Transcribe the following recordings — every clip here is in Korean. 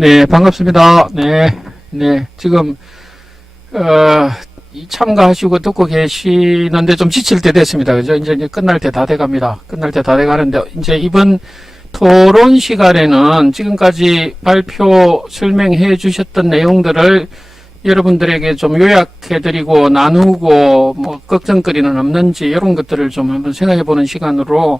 네, 반갑습니다. 지금, 참가하시고 듣고 계시는데 좀 지칠 때 됐습니다. 그죠? 이제 끝날 때 다 돼갑니다. 끝날 때 다 돼가는데, 이제 이번 토론 시간에는 지금까지 발표 설명해 주셨던 내용들을 여러분들에게 좀 요약해드리고 나누고 뭐 걱정거리는 없는지 이런 것들을 좀 한번 생각해 보는 시간으로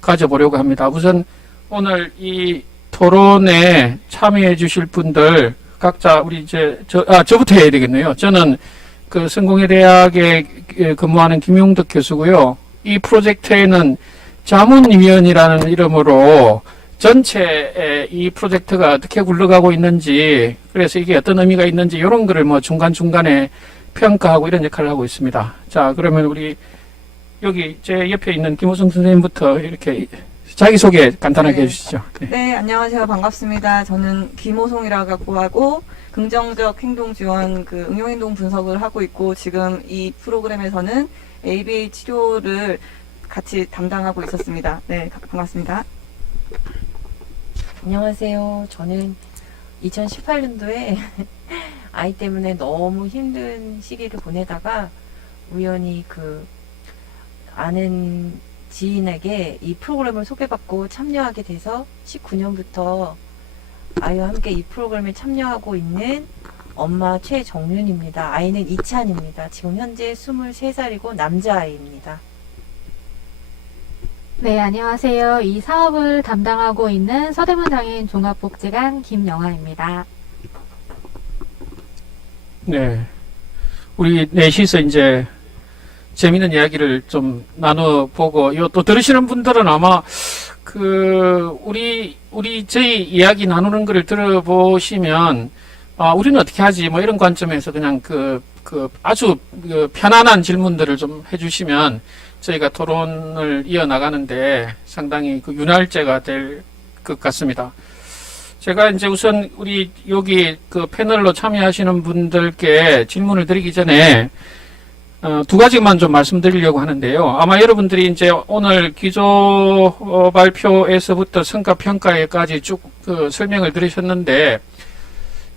가져보려고 합니다. 우선 오늘 이 토론에 참여해 주실 분들 각자 우리 저부터 해야 되겠네요. 저는 그 성공회대학에 근무하는 김용덕 교수고요. 이 프로젝트에는 자문위원이라는 이름으로 전체 이 프로젝트가 어떻게 굴러가고 있는지, 그래서 이게 어떤 의미가 있는지 이런 거를 뭐 중간중간에 평가하고 이런 역할을 하고 있습니다. 자, 그러면 우리 여기 제 옆에 있는 김호성 선생님부터 이렇게 자기소개 간단하게 해주시죠. 네, 안녕하세요. 반갑습니다. 저는 김호송이라고 하고 긍정적 행동 지원 응용행동 분석을 하고 있고, 지금 이 프로그램에서는 ABA 치료를 같이 담당하고 있었습니다. 네, 반갑습니다. 안녕하세요. 저는 2018년도에 아이 때문에 너무 힘든 시기를 보내다가 우연히 아는 지인에게 이 프로그램을 소개받고 참여하게 돼서 19년부터 아이와 함께 이 프로그램에 참여하고 있는 엄마 최정윤입니다. 아이는 이찬입니다. 지금 현재 23살이고 남자아이입니다. 네, 안녕하세요. 이 사업을 담당하고 있는 서대문 장애인 종합복지관 김영아입니다. 네, 우리 넷이서 이제 재미있는 이야기를 좀 나눠보고, 또 들으시는 분들은 아마 저희 이야기 나누는 거를 들어보시면, 우리는 어떻게 하지? 뭐 이런 관점에서 그냥 아주 편안한 질문들을 좀 해주시면 저희가 토론을 이어나가는데 상당히 윤활제가 될 것 같습니다. 제가 이제 우선 우리 여기 패널로 참여하시는 분들께 질문을 드리기 전에 두 가지만 좀 말씀드리려고 하는데요. 아마 여러분들이 이제 오늘 기조 발표에서부터 성과 평가에까지 쭉 설명을 들으셨는데,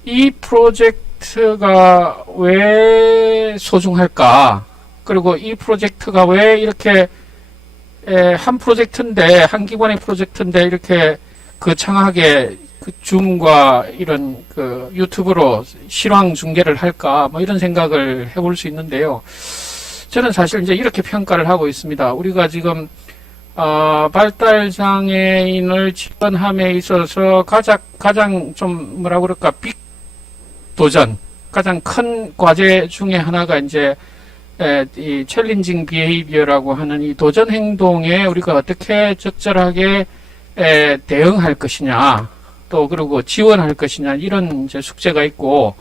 이 프로젝트가 왜 소중할까? 그리고 이 프로젝트가 왜 이렇게 한 프로젝트인데, 한 기관의 프로젝트인데 이렇게 거창하게 줌과 이런 유튜브로 실황 중계를 할까? 뭐 이런 생각을 해볼 수 있는데요. 저는 사실 이제 이렇게 평가를 하고 있습니다. 우리가 지금 발달 장애인을 지원함에 있어서 가장 좀 뭐라 그럴까, 빅 도전, 가장 큰 과제 중에 하나가 이제 이 챌린징 비헤이비어라고 하는 이 도전 행동에 우리가 어떻게 적절하게 대응할 것이냐, 또 그리고 지원할 것이냐, 이런 이제 숙제가 있고,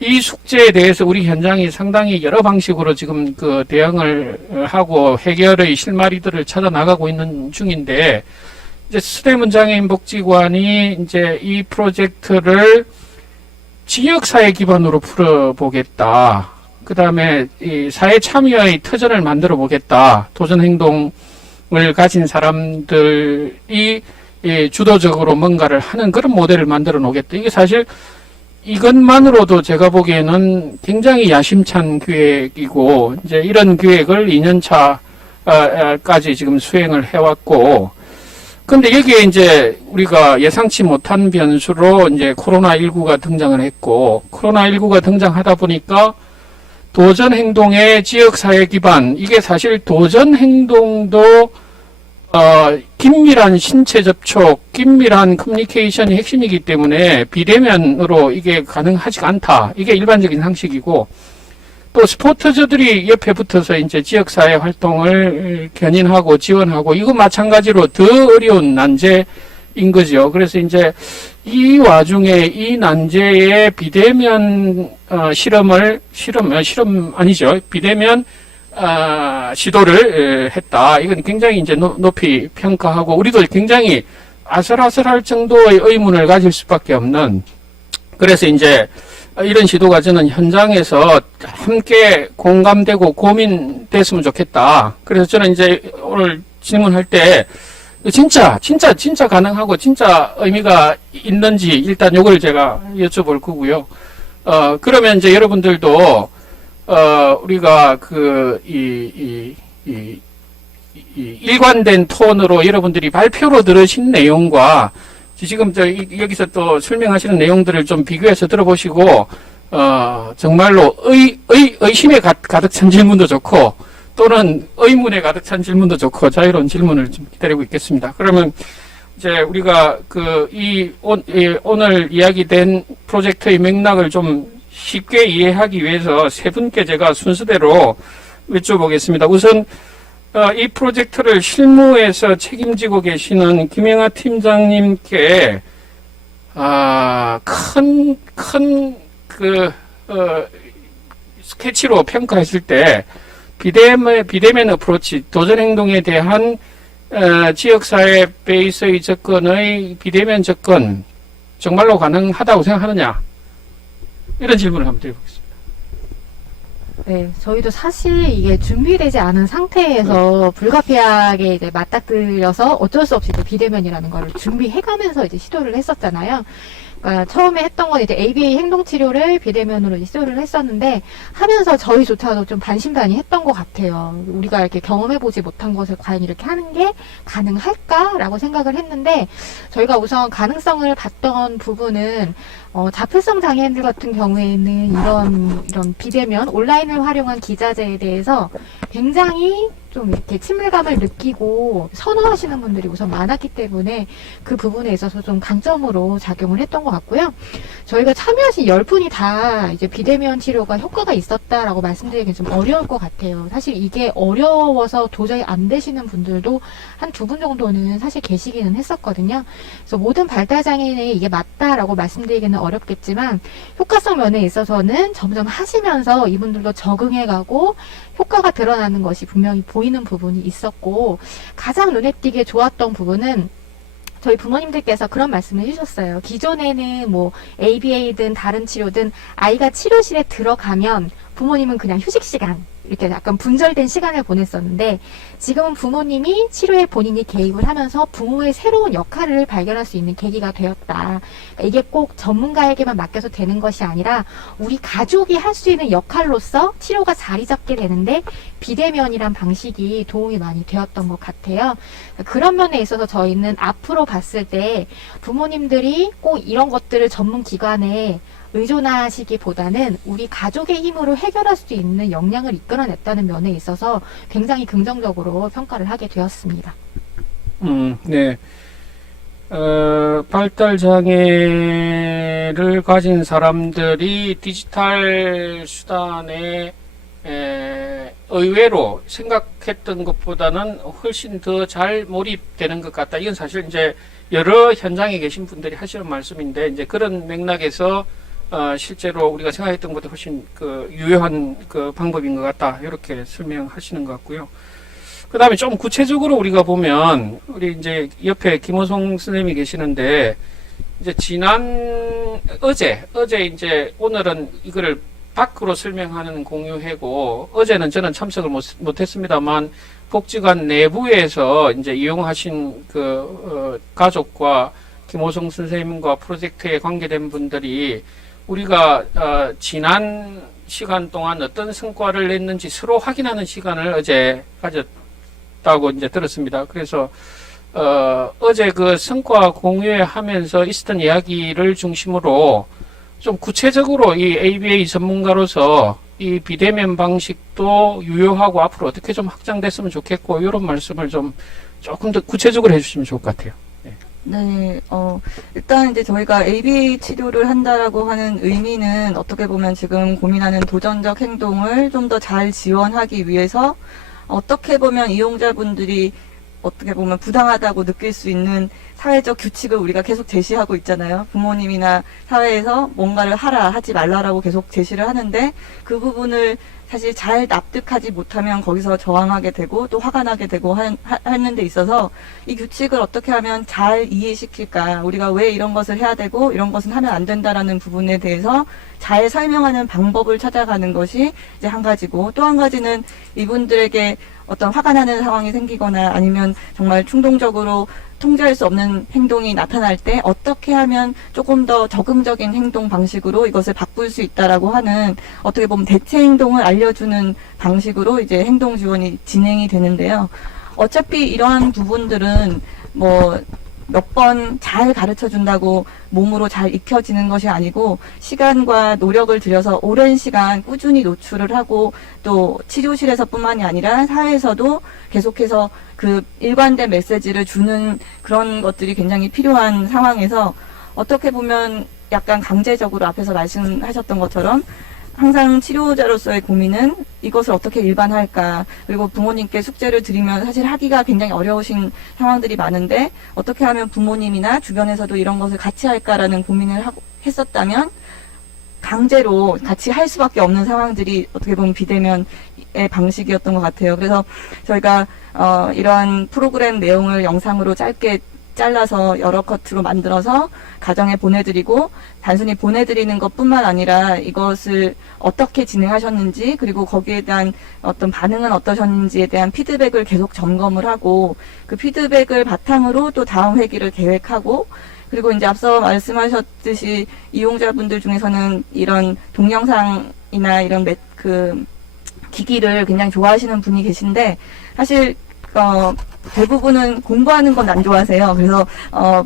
이 숙제에 대해서 우리 현장이 상당히 여러 방식으로 지금 대응을 하고 해결의 실마리들을 찾아 나가고 있는 중인데, 이제 서대문 장애인 복지관이 이제 이 프로젝트를 지역사회 기반으로 풀어보겠다. 그 다음에 이 사회 참여의 터전을 만들어 보겠다. 도전 행동을 가진 사람들이 주도적으로 뭔가를 하는 그런 모델을 만들어 놓겠다. 이게 사실 이것만으로도 제가 보기에는 굉장히 야심찬 기획이고, 이제 이런 기획을 2년차까지 지금 수행을 해왔고, 근데 여기에 이제 우리가 예상치 못한 변수로 이제 코로나19가 등장을 했고, 코로나19가 등장하다 보니까 도전 행동의 지역사회 기반, 이게 사실 도전 행동도 긴밀한 신체 접촉, 긴밀한 커뮤니케이션이 핵심이기 때문에 비대면으로 이게 가능하지가 않다. 이게 일반적인 상식이고, 또 스포츠저들이 옆에 붙어서 이제 지역사회 활동을 견인하고 지원하고, 이거 마찬가지로 더 어려운 난제인 거죠. 그래서 이제 이 와중에 이 난제의 비대면 실험 아니죠. 비대면 시도를 했다. 이건 굉장히 이제 높이 평가하고, 우리도 굉장히 아슬아슬할 정도의 의문을 가질 수밖에 없는, 그래서 이제 이런 시도가 저는 현장에서 함께 공감되고 고민됐으면 좋겠다. 그래서 저는 이제 오늘 질문할 때 진짜 가능하고 진짜 의미가 있는지 일단 요걸 제가 여쭤볼 거고요. 그러면 이제 여러분들도 우리가 일관된 톤으로 여러분들이 발표로 들으신 내용과 지금 여기서 또 설명하시는 내용들을 좀 비교해서 들어보시고 정말로 의심에 가득 찬 질문도 좋고 또는 의문에 가득 찬 질문도 좋고 자유로운 질문을 좀 기다리고 있겠습니다. 그러면 이제 우리가 오늘 이야기된 프로젝트의 맥락을 좀 쉽게 이해하기 위해서 세 분께 제가 순서대로 여쭤보겠습니다. 우선 이 프로젝트를 실무에서 책임지고 계시는 김영하 팀장님께 큰 스케치로 평가했을 때 비대면 어프로치, 도전 행동에 대한 지역사회 베이스의 접근의 비대면 접근 정말로 가능하다고 생각하느냐? 이런 질문을 한번 드려보겠습니다. 네, 저희도 사실 이게 준비되지 않은 상태에서 불가피하게 이제 맞닥뜨려서 어쩔 수 없이 이제 비대면이라는 걸 준비해가면서 이제 시도를 했었잖아요. 그러니까 처음에 했던 건 이제 ABA 행동치료를 비대면으로 이제 시도를 했었는데 하면서 저희조차도 좀 반신반의했던 것 같아요. 우리가 이렇게 경험해보지 못한 것을 과연 이렇게 하는 게 가능할까라고 생각을 했는데 저희가 우선 가능성을 봤던 부분은 자폐성 장애인들 같은 경우에는 이런 비대면 온라인을 활용한 기자재에 대해서 굉장히 좀 이렇게 친밀감을 느끼고 선호하시는 분들이 우선 많았기 때문에 그 부분에 있어서 좀 강점으로 작용을 했던 것 같고요. 저희가 참여하신 10분이 다 이제 비대면 치료가 효과가 있었다라고 말씀드리기는 좀 어려울 것 같아요. 사실 이게 어려워서 도저히 안 되시는 분들도 한 2분 정도는 사실 계시기는 했었거든요. 그래서 모든 발달장애인이 이게 맞다라고 말씀드리기는 어렵겠지만 효과성 면에 있어서는 점점 하시면서 이분들도 적응해가고 효과가 드러나는 것이 분명히 보이는 부분이 있었고 가장 눈에 띄게 좋았던 부분은 저희 부모님들께서 그런 말씀을 해주셨어요. 기존에는 뭐 ABA든 다른 치료든 아이가 치료실에 들어가면 부모님은 그냥 휴식 시간 이렇게 약간 분절된 시간을 보냈었는데 지금은 부모님이 치료에 본인이 개입을 하면서 부모의 새로운 역할을 발견할 수 있는 계기가 되었다. 그러니까 이게 꼭 전문가에게만 맡겨서 되는 것이 아니라 우리 가족이 할 수 있는 역할로서 치료가 자리 잡게 되는데 비대면이란 방식이 도움이 많이 되었던 것 같아요. 그런 면에 있어서 저희는 앞으로 봤을 때 부모님들이 꼭 이런 것들을 전문기관에 의존하시기보다는 우리 가족의 힘으로 해결할 수 있는 역량을 이끌어냈다는 면에 있어서 굉장히 긍정적으로 평가를 하게 되었습니다. 네. 발달장애를 가진 사람들이 디지털 수단에 의외로 생각했던 것보다는 훨씬 더 잘 몰입되는 것 같다. 이건 사실 이제 여러 현장에 계신 분들이 하시는 말씀인데 이제 그런 맥락에서 실제로 우리가 생각했던 것보다 훨씬 유효한 방법인 것 같다. 이렇게 설명하시는 것 같고요. 그 다음에 좀 구체적으로 우리가 보면, 우리 이제 옆에 김호성 선생님이 계시는데, 이제 어제 이제 오늘은 이거를 밖으로 설명하는 공유회고, 어제는 저는 참석을 못했습니다만, 복지관 내부에서 이제 이용하신 가족과 김호성 선생님과 프로젝트에 관계된 분들이 우리가 지난 시간 동안 어떤 성과를 냈는지 서로 확인하는 시간을 어제 가졌다고 이제 들었습니다. 그래서 어제 그 성과 공유회 하면서 있었던 이야기를 중심으로 좀 구체적으로 이 ABA 전문가로서 이 비대면 방식도 유효하고 앞으로 어떻게 좀 확장됐으면 좋겠고 이런 말씀을 좀 조금 더 구체적으로 해주시면 좋을 것 같아요. 네, 일단 이제 저희가 ABA 치료를 한다라고 하는 의미는 어떻게 보면 지금 고민하는 도전적 행동을 좀 더 잘 지원하기 위해서 어떻게 보면 이용자분들이 어떻게 보면 부당하다고 느낄 수 있는 사회적 규칙을 우리가 계속 제시하고 있잖아요. 부모님이나 사회에서 뭔가를 하라, 하지 말라라고 계속 제시를 하는데 그 부분을 사실 잘 납득하지 못하면 거기서 저항하게 되고 또 화가 나게 되고 하는 데 있어서 이 규칙을 어떻게 하면 잘 이해시킬까, 우리가 왜 이런 것을 해야 되고 이런 것은 하면 안 된다라는 부분에 대해서 잘 설명하는 방법을 찾아가는 것이 이제 한 가지고, 또 한 가지는 이분들에게 어떤 화가 나는 상황이 생기거나 아니면 정말 충동적으로 통제할 수 없는 행동이 나타날 때 어떻게 하면 조금 더 적응적인 행동 방식으로 이것을 바꿀 수 있다라고 하는, 어떻게 보면 대체 행동을 알려주는 방식으로 이제 행동 지원이 진행이 되는데요. 어차피 이러한 부분들은 뭐 몇 번 잘 가르쳐 준다고 몸으로 잘 익혀지는 것이 아니고 시간과 노력을 들여서 오랜 시간 꾸준히 노출을 하고 또 치료실에서뿐만이 아니라 사회에서도 계속해서 그 일관된 메시지를 주는 그런 것들이 굉장히 필요한 상황에서, 어떻게 보면 약간 강제적으로 앞에서 말씀하셨던 것처럼 항상 치료자로서의 고민은 이것을 어떻게 일반할까, 그리고 부모님께 숙제를 드리면 사실 하기가 굉장히 어려우신 상황들이 많은데 어떻게 하면 부모님이나 주변에서도 이런 것을 같이 할까라는 고민을 했었다면 강제로 같이 할 수밖에 없는 상황들이 어떻게 보면 비대면의 방식이었던 것 같아요. 그래서 저희가 이러한 프로그램 내용을 영상으로 짧게 잘라서 여러 커트로 만들어서 가정에 보내드리고, 단순히 보내드리는 것뿐만 아니라 이것을 어떻게 진행하셨는지, 그리고 거기에 대한 어떤 반응은 어떠셨는지에 대한 피드백을 계속 점검을 하고, 그 피드백을 바탕으로 또 다음 회기를 계획하고, 그리고 이제 앞서 말씀하셨듯이 이용자분들 중에서는 이런 동영상이나 이런 기기를 굉장히 좋아하시는 분이 계신데, 사실 대부분은 공부하는 건 안 좋아하세요. 그래서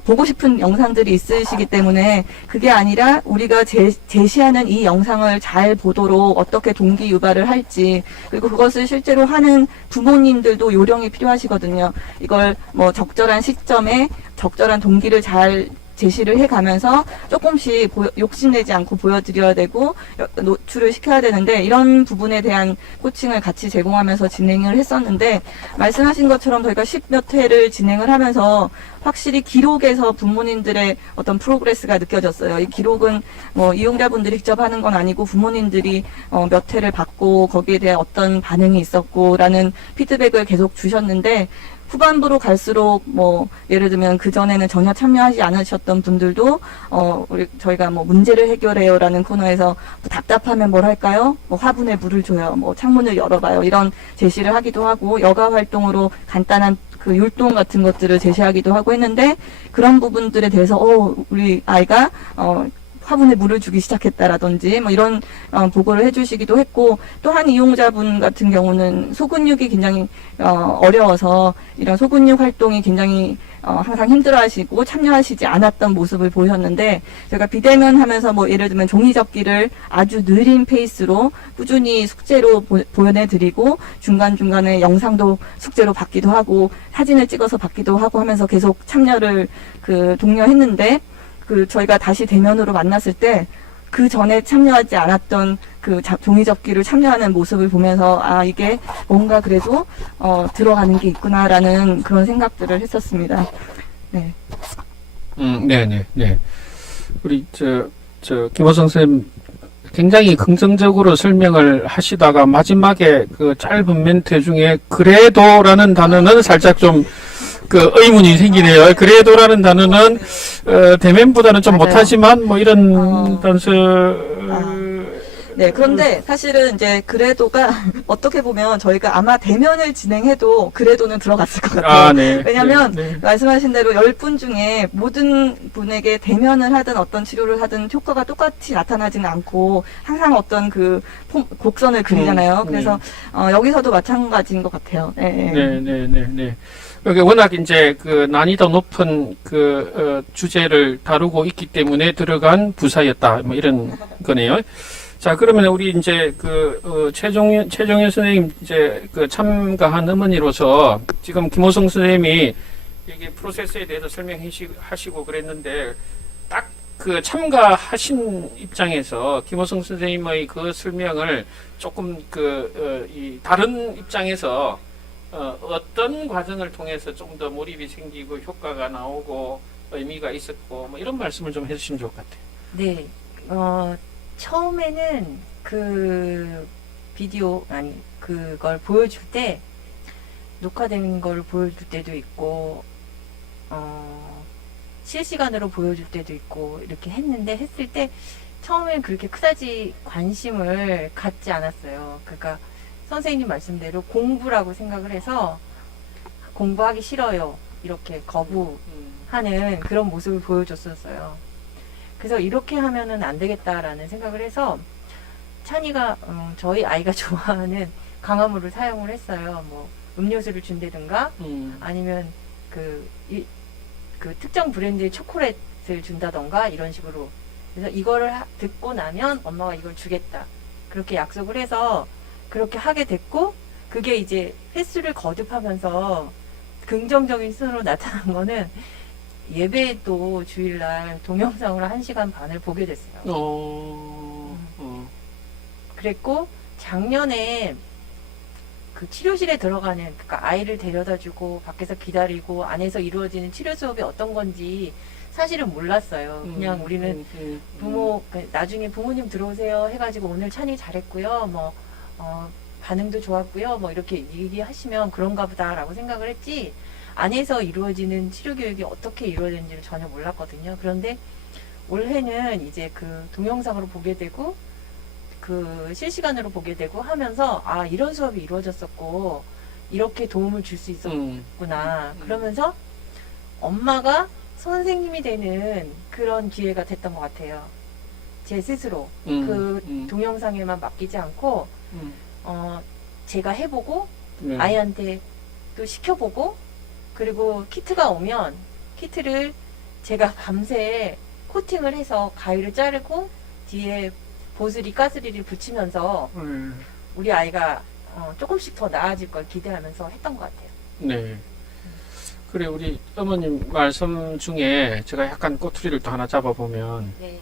보고 싶은 영상들이 있으시기 때문에 그게 아니라 우리가 제시하는 이 영상을 잘 보도록 어떻게 동기 유발을 할지, 그리고 그것을 실제로 하는 부모님들도 요령이 필요하시거든요. 이걸 뭐 적절한 시점에 적절한 동기를 잘 제시를 해가면서 조금씩 욕심내지 않고 보여드려야 되고 노출을 시켜야 되는데, 이런 부분에 대한 코칭을 같이 제공하면서 진행을 했었는데, 말씀하신 것처럼 저희가 10몇 회를 진행을 하면서 확실히 기록에서 부모님들의 어떤 프로그레스가 느껴졌어요. 이 기록은 뭐 이용자분들이 직접 하는 건 아니고 부모님들이 몇 회를 받고 거기에 대한 어떤 반응이 있었고라는 피드백을 계속 주셨는데, 후반부로 갈수록 뭐 예를 들면 그 전에는 전혀 참여하지 않으셨던 분들도 저희가 뭐 문제를 해결해요라는 코너에서 뭐 답답하면 뭘 할까요? 뭐 화분에 물을 줘요. 뭐 창문을 열어봐요. 이런 제시를 하기도 하고, 여가 활동으로 간단한 그 율동 같은 것들을 제시하기도 하고 했는데, 그런 부분들에 대해서 우리 아이가 화분에 물을 주기 시작했다라든지 뭐 이런 보고를 해주시기도 했고, 또 한 이용자분 같은 경우는 소근육이 굉장히 어려워서 이런 소근육 활동이 굉장히 항상 힘들어하시고 참여하시지 않았던 모습을 보셨는데, 제가 비대면 하면서 뭐 예를 들면 종이접기를 아주 느린 페이스로 꾸준히 숙제로 보내드리고, 중간중간에 영상도 숙제로 받기도 하고 사진을 찍어서 받기도 하고 하면서 계속 참여를 독려했는데, 저희가 다시 대면으로 만났을 때 그 전에 참여하지 않았던 그 종이접기를 참여하는 모습을 보면서 이게 뭔가 그래도 들어가는 게 있구나라는 그런 생각들을 했었습니다. 네. 네. 우리 김호성 선생님 굉장히 긍정적으로 설명을 하시다가 마지막에 그 짧은 멘트 중에 그래도라는 단어는 살짝 좀 의문이 생기네요. 그래도라는 단어는 대면보다는 좀 맞아요. 못하지만 뭐 이런 단서. 네, 그런데 사실은 이제 그래도가 어떻게 보면 저희가 아마 대면을 진행해도 그래도는 들어갔을 것 같아요. 네. 왜냐면 네. 말씀하신 대로 10분 중에 모든 분에게 대면을 하든 어떤 치료를 하든 효과가 똑같이 나타나지는 않고 항상 어떤 곡선을 그리잖아요. 그래서 여기서도 마찬가지인 것 같아요. 네. 여기 워낙 이제 난이도 높은 주제를 다루고 있기 때문에 들어간 부사였다. 뭐 이런 거네요. 자, 그러면 우리 이제 최종현 선생님 이제 참가한 어머니로서 지금 김호성 선생님이 이게 프로세스에 대해서 설명하시고 그랬는데, 딱 참가하신 입장에서 김호성 선생님의 설명을 조금 이 다른 입장에서 어떤 과정을 통해서 좀 더 몰입이 생기고 효과가 나오고 의미가 있었고 뭐 이런 말씀을 좀 해주시면 좋을 것 같아요. 네. 처음에는 그 비디오, 아니, 그걸 보여줄 때, 녹화된 걸 보여줄 때도 있고, 실시간으로 보여줄 때도 있고, 이렇게 했을 때, 처음엔 그렇게 크다지 관심을 갖지 않았어요. 그러니까, 선생님 말씀대로 공부라고 생각을 해서, 공부하기 싫어요. 이렇게 거부하는 그런 모습을 보여줬었어요. 그래서 이렇게 하면은 안 되겠다라는 생각을 해서 찬이가 저희 아이가 좋아하는 강화물을 사용을 했어요. 뭐 음료수를 준다든가 아니면 그 특정 브랜드의 초콜릿을 준다던가 이런 식으로. 그래서 이거를 듣고 나면 엄마가 이걸 주겠다. 그렇게 약속을 해서 그렇게 하게 됐고 그게 이제 횟수를 거듭하면서 긍정적인 순으로 나타난 거는 예배도 주일날 동영상으로 1시간 반을 보게 됐어요. 그랬고 작년에 그 치료실에 들어가는, 그러니까 아이를 데려다주고 밖에서 기다리고 안에서 이루어지는 치료 수업이 어떤 건지 사실은 몰랐어요. 그냥 우리는 나중에 부모님 들어오세요 해가지고 오늘 찬이 잘했고요. 뭐 반응도 좋았고요. 뭐 이렇게 얘기하시면 그런가 보다라고 생각을 했지. 안에서 이루어지는 치료 교육이 어떻게 이루어지는지를 전혀 몰랐거든요. 그런데 올해는 이제 그 동영상으로 보게 되고 그 실시간으로 보게 되고 하면서 아, 이런 수업이 이루어졌었고 이렇게 도움을 줄 수 있었구나. 그러면서 엄마가 선생님이 되는 그런 기회가 됐던 것 같아요. 제 스스로 그 동영상에만 맡기지 않고 제가 해보고 아이한테 또 시켜보고 그리고 키트가 오면 키트를 제가 밤새 코팅을 해서 가위를 자르고 뒤에 보슬이 가스리를 붙이면서 우리 아이가 조금씩 더 나아질 걸 기대하면서 했던 것 같아요. 네. 그래, 우리 어머님 말씀 중에 제가 약간 꼬투리를 또 하나 잡아보면, 네.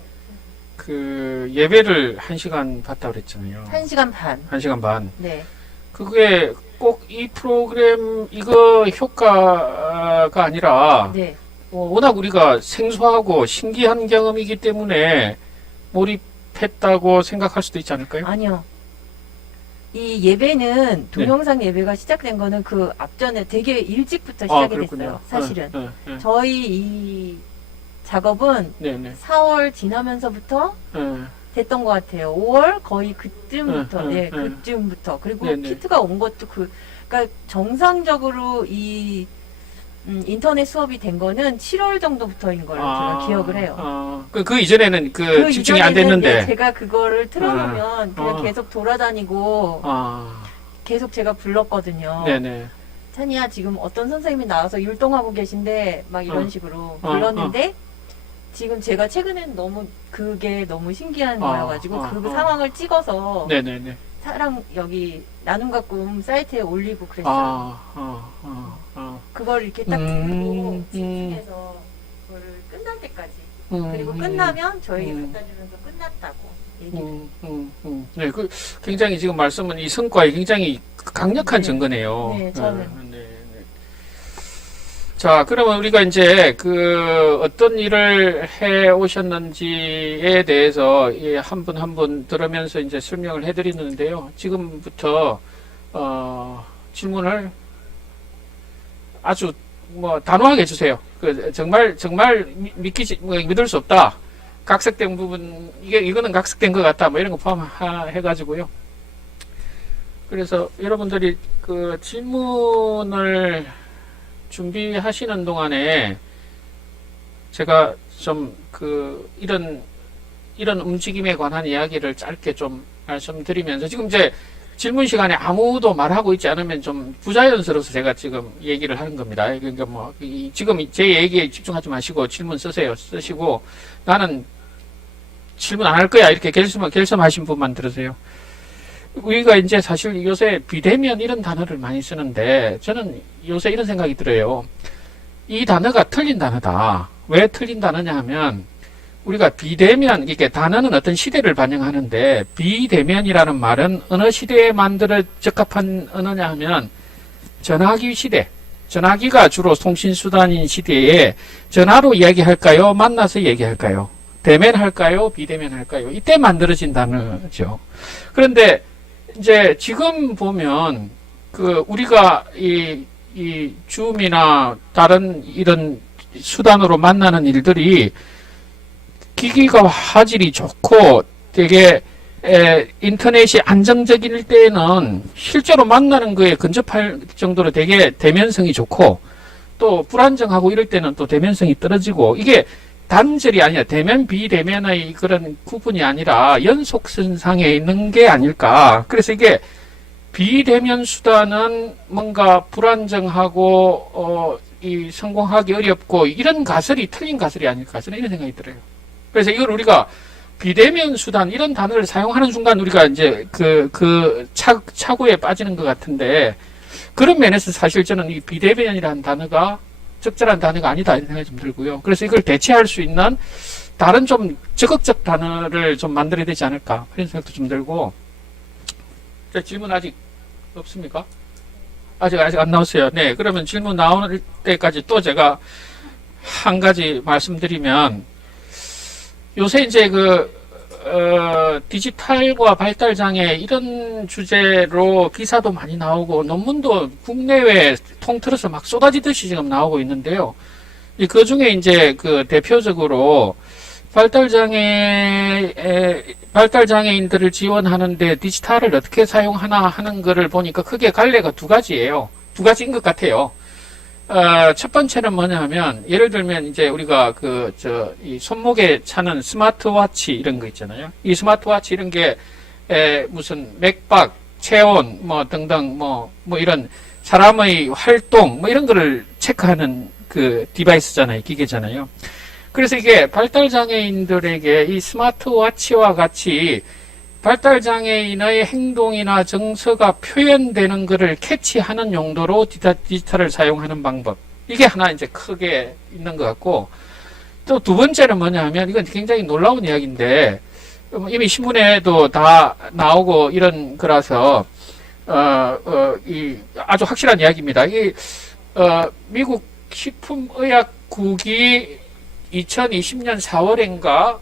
그 예배를 1시간 봤다고 그랬잖아요. 1시간 반. 1시간 반. 네. 그게 꼭 이 프로그램, 이거 효과가 아니라, 네. 워낙 우리가 생소하고 신기한 경험이기 때문에 몰입했다고 생각할 수도 있지 않을까요? 아니요. 이 예배는 동영상 예배가 시작된 거는 그 앞전에 되게 일찍부터 시작이 됐어요. 사실은. 저희 이 작업은 네네. 4월 지나면서부터 됐던 것 같아요. 5월 거의 그쯤부터, 네, 그쯤부터. 그리고 네네. 키트가 온 것도 그러니까 정상적으로 이 인터넷 수업이 된 거는 7월 정도부터인 걸로 제가 기억을 해요. 그 이전에는 그 집중이 안 이전에는 됐는데. 네, 제가 그거를 틀어놓으면 그냥 계속 돌아다니고 계속 제가 불렀거든요. 네네. 찬이야 지금 어떤 선생님이 나와서 율동하고 계신데 막 이런 식으로 불렀는데 지금 제가 최근엔 그게 너무 신기한 거여가지고 그 상황을 찍어서 네네네. 사랑 여기 나눔과 꿈 사이트에 올리고 그랬어요. 그걸 이렇게 딱 듣고 집중해서 그거를 끝날 때까지 그리고 끝나면 저희 갖다 주면서 끝났다고 얘기를 네, 그 굉장히 지금 말씀은 이 성과에 굉장히 강력한 증거네요. 네, 저는. 네. 자, 그러면 우리가 이제 그 어떤 일을 해 오셨는지에 대해서 한 분 한 분 들으면서 이제 설명을 해 드리는데요. 지금부터 질문을 아주 단호하게 해주세요. 그 정말 믿을 수 없다. 각색된 부분 이거는 각색된 것 같다. 뭐 이런 거 포함해 가지고요. 그래서 여러분들이 그 질문을 준비하시는 동안에 제가 좀 이런 움직임에 관한 이야기를 짧게 좀 말씀드리면서 지금 이제 질문 시간에 아무도 말하고 있지 않으면 좀 부자연스러워서 제가 지금 얘기를 하는 겁니다. 그러니까 지금 제 얘기에 집중하지 마시고 질문 쓰시고 나는 질문 안 할 거야 이렇게 결심하신 분만 들으세요. 우리가 이제 사실 요새 비대면 이런 단어를 많이 쓰는데 저는 요새 이런 생각이 들어요. 이 단어가 틀린 단어다. 왜 틀린 단어냐 하면 우리가 비대면, 이게 단어는 어떤 시대를 반영하는데 비대면이라는 말은 어느 시대에 적합한 언어냐 하면 전화기 시대, 전화기가 주로 통신수단인 시대에 전화로 이야기할까요? 만나서 얘기할까요? 대면할까요? 비대면할까요? 이때 만들어진 단어죠. 그런데 이제 지금 보면 우리가 이 줌이나 다른 이런 수단으로 만나는 일들이 기기가 화질이 좋고 되게 인터넷이 안정적일 때는 실제로 만나는 거에 근접할 정도로 되게 대면성이 좋고 또 불안정하고 이럴 때는 또 대면성이 떨어지고 이게 단절이 아니라 대면 비대면의 그런 구분이 아니라 연속선상에 있는 게 아닐까. 그래서 이게 비대면 수단은 뭔가 불안정하고 이 성공하기 어렵고 이런 가설이 틀린 가설이 아닐까 저는 이런 생각이 들어요. 그래서 이걸 우리가 비대면 수단 이런 단어를 사용하는 순간 우리가 이제 착오에 빠지는 것 같은데 그런 면에서 사실 저는 이 비대면이라는 단어가 적절한 단어가 아니다 이런 생각이 좀 들고요. 그래서 이걸 대체할 수 있는 다른 좀 적극적 단어를 좀 만들어야 되지 않을까 그런 생각도 좀 들고. 자, 질문 아직 없습니까? 아직 안 나왔어요. 네, 그러면 질문 나오는 때까지 또 제가 한 가지 말씀드리면 요새 이제 디지털과 발달장애 이런 주제로 기사도 많이 나오고 논문도 국내외 통틀어서 막 쏟아지듯이 지금 나오고 있는데요. 그 중에 이제 대표적으로 발달장애인들을 지원하는데 디지털을 어떻게 사용하나 하는 거를 보니까 크게 갈래가 두 가지예요. 두 가지인 것 같아요. 첫 번째는 뭐냐면, 예를 들면, 이제 우리가 이 손목에 차는 스마트워치 이런 거 있잖아요. 이 스마트워치 이런 게, 무슨 맥박, 체온, 등등, 이런 사람의 활동, 이런 거를 체크하는 디바이스잖아요. 기계잖아요. 그래서 이게 발달장애인들에게 이 스마트워치와 같이 발달장애인의 행동이나 정서가 표현되는 것을 캐치하는 용도로 디지털을 사용하는 방법. 이게 하나 이제 크게 있는 것 같고, 또 두 번째는 뭐냐 하면, 이건 굉장히 놀라운 이야기인데, 이미 신문에도 다 나오고 이런 거라서, 아주 확실한 이야기입니다. 미국 식품의약국이 2020년 4월인가,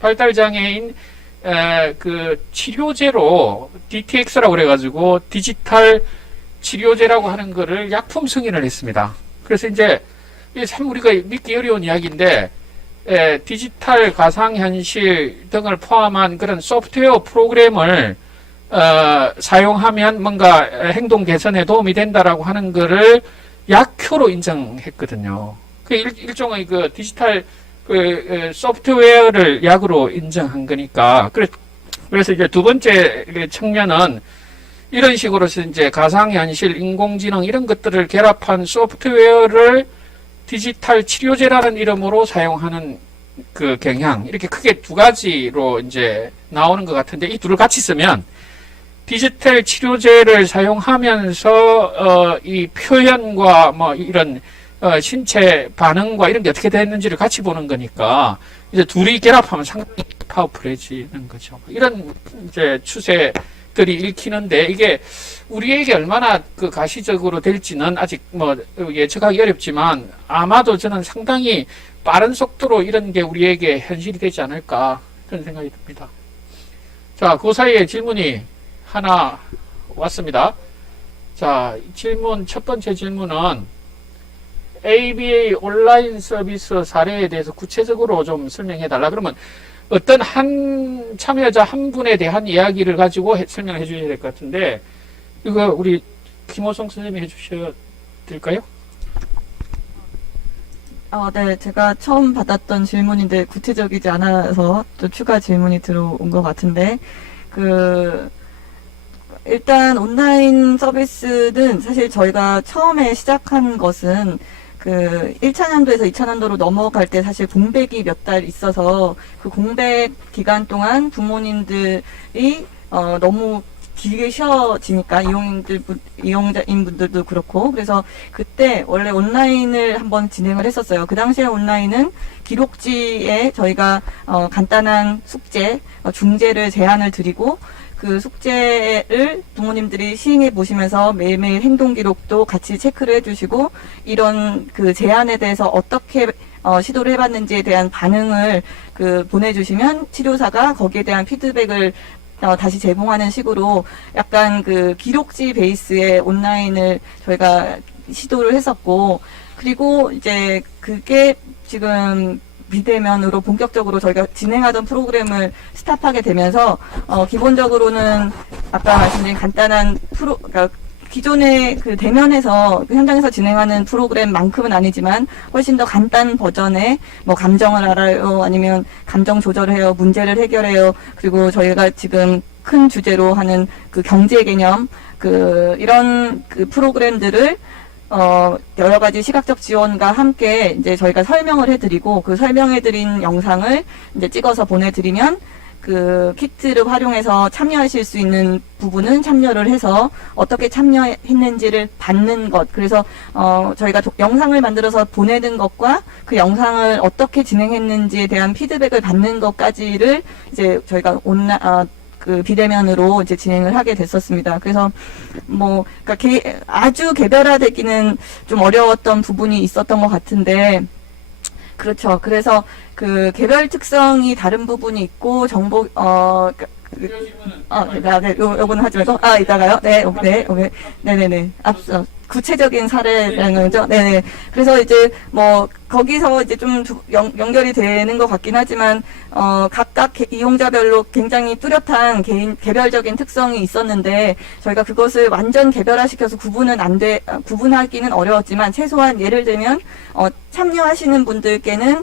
발달장애인, 치료제로, DTX라고 그래가지고, 디지털 치료제라고 하는 거를 약품 승인을 했습니다. 그래서 이제, 이게 참 우리가 믿기 어려운 이야기인데, 디지털 가상현실 등을 포함한 그런 소프트웨어 프로그램을, 사용하면 뭔가 행동 개선에 도움이 된다라고 하는 거를 약효로 인정했거든요. 일종의 디지털 소프트웨어를 약으로 인정한 거니까. 그래서 이제 두 번째 측면은 이런 식으로서 이제 가상현실, 인공지능 이런 것들을 결합한 소프트웨어를 디지털 치료제라는 이름으로 사용하는 경향. 이렇게 크게 두 가지로 이제 나오는 것 같은데 이 둘을 같이 쓰면 디지털 치료제를 사용하면서 이 표현과 이런 신체 반응과 이런 게 어떻게 됐는지를 같이 보는 거니까 이제 둘이 결합하면 상당히 파워풀해지는 거죠. 이런 이제 추세들이 읽히는데 이게 우리에게 얼마나 가시적으로 될지는 아직 예측하기 어렵지만 아마도 저는 상당히 빠른 속도로 이런 게 우리에게 현실이 되지 않을까 그런 생각이 듭니다. 자, 그 사이에 질문이 하나 왔습니다. 자, 첫 번째 질문은 ABA 온라인 서비스 사례에 대해서 구체적으로 좀 설명해 달라. 그러면 어떤 한 참여자 한 분에 대한 이야기를 가지고 설명해 주셔야 될 것 같은데 이거 우리 김호성 선생님이 해 주셔야 될까요? 네, 제가 처음 받았던 질문인데 구체적이지 않아서 또 추가 질문이 들어온 것 같은데 일단 온라인 서비스는 사실 저희가 처음에 시작한 것은 1차 년도에서 2차 년도로 넘어갈 때 사실 공백이 몇 달 있어서 그 공백 기간 동안 부모님들이 너무 길게 쉬어지니까 이용자인분들도 그렇고 그래서 그때 원래 온라인을 한번 진행을 했었어요. 그 당시에 온라인은 기록지에 저희가 간단한 숙제, 중재를 제안을 드리고 그 숙제를 부모님들이 시행해 보시면서 매일매일 행동 기록도 같이 체크를 해주시고 이런 그 제안에 대해서 어떻게 시도를 해봤는지에 대한 반응을 그 보내주시면 치료사가 거기에 대한 피드백을 다시 제공하는 식으로 약간 그 기록지 베이스의 온라인을 저희가 시도를 했었고, 그리고 이제 그게 지금 비대면으로 본격적으로 저희가 진행하던 프로그램을 스탑하게 되면서 기본적으로는 아까 말씀드린 간단한 그러니까 기존의 그 대면에서 그 현장에서 진행하는 프로그램만큼은 아니지만 훨씬 더 간단 버전의 뭐 감정을 알아요, 아니면 감정 조절을 해요, 문제를 해결해요, 그리고 저희가 지금 큰 주제로 하는 그 경제 개념, 그 이런 그 프로그램들을 여러 가지 시각적 지원과 함께 이제 저희가 설명을 해드리고, 그 설명해드린 영상을 이제 찍어서 보내드리면 그 키트를 활용해서 참여하실 수 있는 부분은 참여를 해서 어떻게 참여했는지를 받는 것. 그래서 저희가 영상을 만들어서 보내는 것과 그 영상을 어떻게 진행했는지에 대한 피드백을 받는 것까지를 이제 저희가 그 비대면으로 이제 진행을 하게 됐었습니다. 그래서 뭐 그러니까 아주 개별화되기는 좀 어려웠던 부분이 있었던 것 같은데, 그렇죠. 그래서 그 개별 특성이 다른 부분이 있고 정보 네, 요거는 하지 말고 이따가요. 네, 오케이. 네네네. 앞서 구체적인 사례라는 거죠. 네네. 그래서 이제 뭐 거기서 이제 좀 연결이 되는 것 같긴 하지만 각각 이용자별로 굉장히 뚜렷한 개별적인 특성이 있었는데 저희가 그것을 완전 개별화시켜서 구분하기는 어려웠지만 최소한 예를 들면 참여하시는 분들께는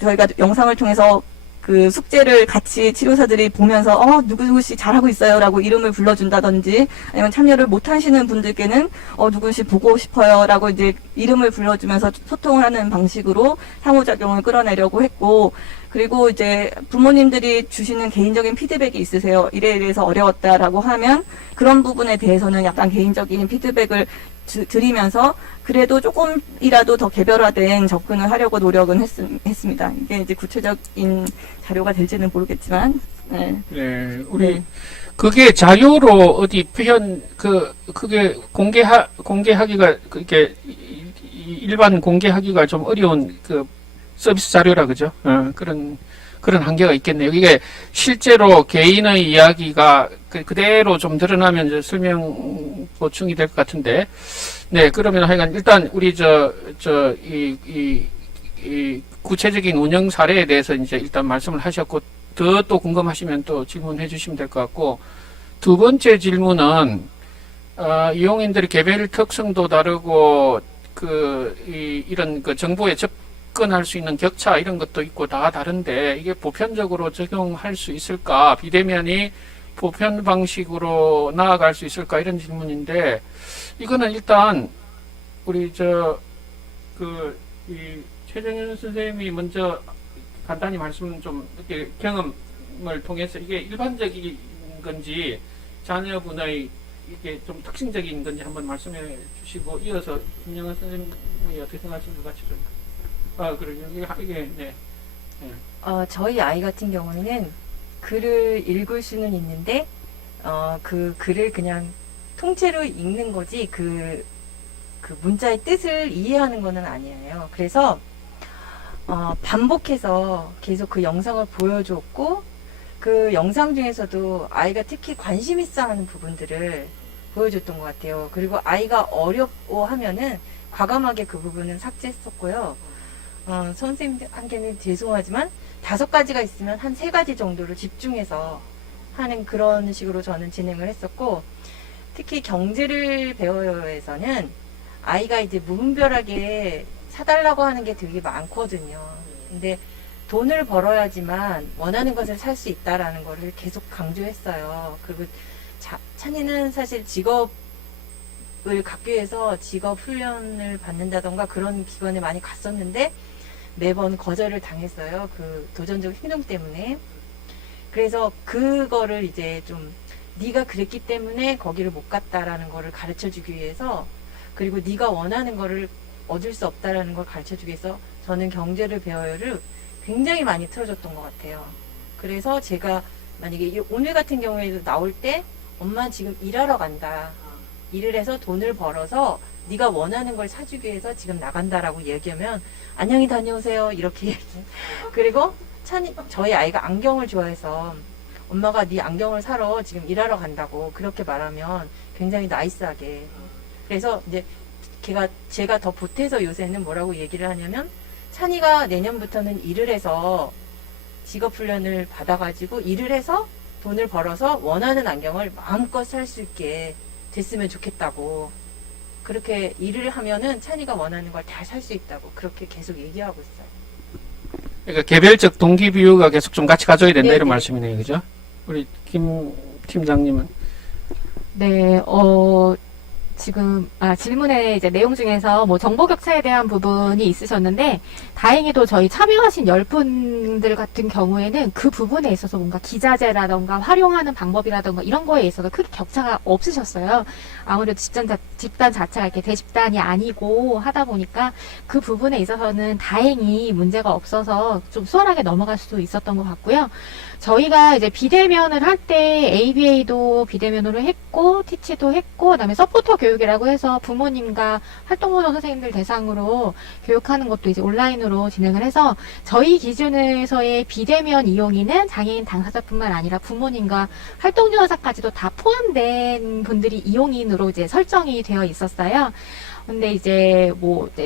저희가 영상을 통해서 그 숙제를 같이 치료사들이 보면서 누구누구씨 잘하고 있어요 라고 이름을 불러준다든지, 아니면 참여를 못 하시는 분들께는 누구씨 보고 싶어요 라고 이제 이름을 불러주면서 소통을 하는 방식으로 상호작용을 끌어내려고 했고, 그리고 이제 부모님들이 주시는 개인적인 피드백이 있으세요. 이래서 어려웠다라고 하면 그런 부분에 대해서는 약간 개인적인 피드백을 드리면서 그래도 조금이라도 더 개별화된 접근을 하려고 노력은 했습니다. 이게 이제 구체적인 자료가 될지는 모르겠지만, 네. 네, 우리 네. 그게 자료로 어디 표현 그게 공개하기가 그게 일반 공개하기가 좀 어려운 그 서비스 자료라 그죠? 그런 한계가 있겠네요. 이게 실제로 개인의 이야기가 그대로 좀 드러나면 이제 설명 보충이 될 것 같은데, 네, 그러면 하여간 일단 우리 이 구체적인 운영 사례에 대해서 이제 일단 말씀을 하셨고, 더 또 궁금하시면 또 질문해 주시면 될 것 같고, 두 번째 질문은 이용인들의 개별 특성도 다르고 이런 그 정보에 접근할 수 있는 격차 이런 것도 있고 다 다른데 이게 보편적으로 적용할 수 있을까? 비대면이 보편 방식으로 나아갈 수 있을까? 이런 질문인데, 이거는 일단 우리 이 최정현 선생님이 먼저 간단히 말씀 좀 이렇게 경험을 통해서 이게 일반적인 건지 자녀분의 이게 좀 특징적인 건지 한번 말씀해 주시고, 이어서 김영환 선생님이 어떻게 생각하시는 것 같이 좀. 그래요. 이게 네. 저희 아이 같은 경우에는 글을 읽을 수는 있는데 그 글을 그냥 통째로 읽는 거지 그 문자의 뜻을 이해하는 거는 아니에요. 그래서 반복해서 계속 그 영상을 보여줬고, 그 영상 중에서도 아이가 특히 관심 있어 하는 부분들을 보여줬던 것 같아요. 그리고 아이가 어려워하면은 과감하게 그 부분은 삭제했었고요. 선생님한테는 죄송하지만 5가지가 있으면 한 3가지 정도를 집중해서 하는 그런 식으로 저는 진행을 했었고, 특히 경제를 배워요에서는 아이가 이제 무분별하게 사달라고 하는 게 되게 많거든요. 근데 돈을 벌어야지만 원하는 것을 살 수 있다라는 거를 계속 강조했어요. 그리고 찬이는 사실 직업을 갖기 위해서 직업 훈련을 받는다던가 그런 기관에 많이 갔었는데 매번 거절을 당했어요. 그 도전적 행동 때문에. 그래서 그거를 이제 좀 네가 그랬기 때문에 거기를 못 갔다라는 거를 가르쳐 주기 위해서, 그리고 네가 원하는 거를 얻을 수 없다라는 걸 가르쳐 주기 위해서 저는 경제를 배워요를 굉장히 많이 틀어줬던 것 같아요. 그래서 제가 만약에 오늘 같은 경우에도 나올 때 엄마 지금 일하러 간다. 일을 해서 돈을 벌어서 네가 원하는 걸 사주기 위해서 지금 나간다라고 얘기하면 안녕히 다녀오세요 이렇게 얘기해. 그리고 저희 아이가 안경을 좋아해서 엄마가 네 안경을 사러 지금 일하러 간다고 그렇게 말하면 굉장히 나이스하게. 그래서 이제 제가 더 보태서 요새는 뭐라고 얘기를 하냐면 찬이가 내년부터는 일을 해서 직업훈련을 받아가지고 일을 해서 돈을 벌어서 원하는 안경을 마음껏 살 수 있게 됐으면 좋겠다고. 그렇게 일을 하면은 찬이가 원하는 걸 다 살 수 있다고 그렇게 계속 얘기하고 있어요. 그러니까 개별적 동기부여가 계속 좀 같이 가져야 된다 네네. 이런 말씀이네요, 그죠? 우리 김 팀장님은 네, 지금, 질문의 이제 내용 중에서 뭐 정보 격차에 대한 부분이 있으셨는데, 다행히도 저희 참여하신 10분들 같은 경우에는 그 부분에 있어서 뭔가 기자재라던가 활용하는 방법이라던가 이런 거에 있어서 크게 격차가 없으셨어요. 아무래도 집단 자체가 이렇게 대집단이 아니고 하다 보니까 그 부분에 있어서는 다행히 문제가 없어서 좀 수월하게 넘어갈 수도 있었던 것 같고요. 저희가 이제 비대면을 할 때 ABA도 비대면으로 했고, 티치도 했고, 그다음에 서포터 교육이라고 해서 부모님과 활동보조 선생님들 대상으로 교육하는 것도 이제 온라인으로 진행을 해서 저희 기준에서의 비대면 이용인은 장애인 당사자뿐만 아니라 부모님과 활동지원사까지도 다 포함된 분들이 이용인으로 이제 설정이 되어 있었어요. 근데 이제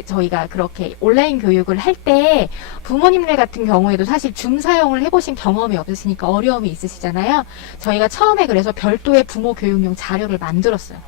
저희가 그렇게 온라인 교육을 할 때 부모님들 같은 경우에도 사실 줌 사용을 해보신 경험이 없으시니까 어려움이 있으시잖아요. 저희가 처음에 그래서 별도의 부모 교육용 자료를 만들었어요.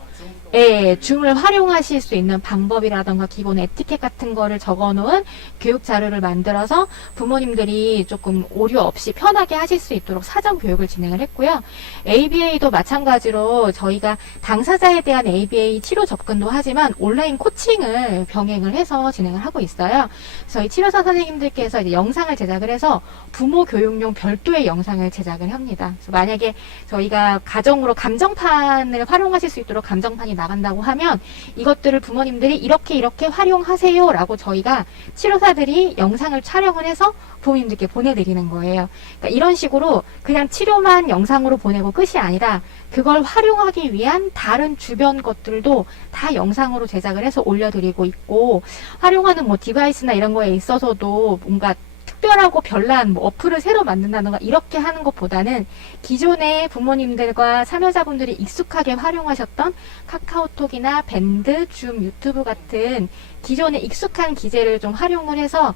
예, 줌을 활용하실 수 있는 방법이라던가 기본 에티켓 같은 거를 적어놓은 교육 자료를 만들어서 부모님들이 조금 오류 없이 편하게 하실 수 있도록 사전 교육을 진행을 했고요. ABA도 마찬가지로 저희가 당사자에 대한 ABA 치료 접근도 하지만 온라인 코칭을 병행을 해서 진행을 하고 있어요. 저희 치료사 선생님들께서 이제 영상을 제작을 해서 부모 교육용 별도의 영상을 제작을 합니다. 그래서 만약에 저희가 가정으로 감정판을 활용하실 수 있도록 감정판이 나간다고 하면 이것들을 부모님들이 이렇게 활용하세요 라고 저희가 치료사들이 영상을 촬영을 해서 부모님들께 보내드리는 거예요. 그러니까 이런 식으로 그냥 치료만 영상으로 보내고 끝이 아니라 그걸 활용하기 위한 다른 주변 것들도 다 영상으로 제작을 해서 올려드리고 있고, 활용하는 뭐 디바이스나 이런 거에 있어서도 뭔가 특별하고 별난 어플을 새로 만든다던가 이렇게 하는 것보다는 기존의 부모님들과 참여자분들이 익숙하게 활용하셨던 카카오톡이나 밴드, 줌, 유튜브 같은 기존에 익숙한 기재를 좀 활용을 해서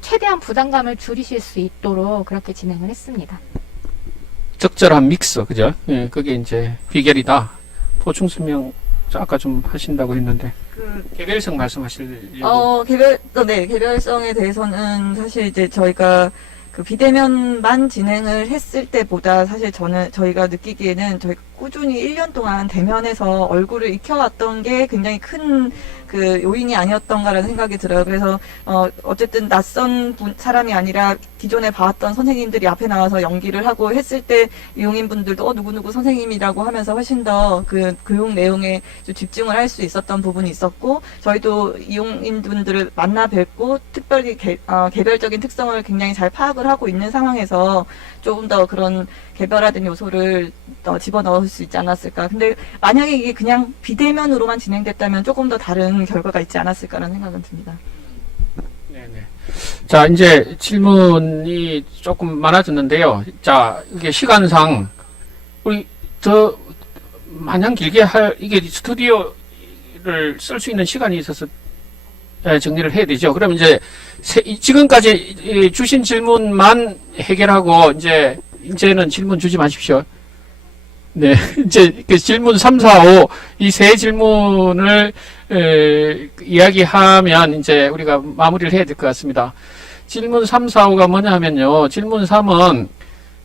최대한 부담감을 줄이실 수 있도록 그렇게 진행을 했습니다. 적절한 믹스, 그죠? 예, 그게 이제 비결이다. 보충 설명 아까 좀 하신다고 했는데 개별성 말씀하시려고. 개별성에 대해서는 사실 이제 저희가 그 비대면만 진행을 했을 때보다 사실 저희가 느끼기에는 저희가 꾸준히 1년 동안 대면에서 얼굴을 익혀왔던 게 굉장히 큰 그 요인이 아니었던가라는 생각이 들어요. 그래서 어쨌든 낯선 사람이 아니라 기존에 봐왔던 선생님들이 앞에 나와서 연기를 하고 했을 때 이용인분들도 누구누구 선생님이라고 하면서 훨씬 더 그 교육 내용에 좀 집중을 할 수 있었던 부분이 있었고, 저희도 이용인분들을 만나 뵙고 특별히 개별적인 특성을 굉장히 잘 파악을 하고 있는 상황에서 조금 더 그런 개별화된 요소를 집어넣을 수 있지 않았을까. 근데 만약에 이게 그냥 비대면으로만 진행됐다면 조금 더 다른 결과가 있지 않았을까라는 생각은 듭니다. 네네. 자, 이제 질문이 조금 많아졌는데요. 자, 이게 시간상 우리 더 마냥 길게 이게 스튜디오를 쓸 수 있는 시간이 있어서 정리를 해야 되죠. 그럼 이제 지금까지 주신 질문만 해결하고 이제는 질문 주지 마십시오. 네, 이제 그 질문 3, 4, 5 이 세 질문을 이야기하면 이제 우리가 마무리를 해야 될 것 같습니다. 질문 3, 4, 5가 뭐냐 하면요. 질문 3은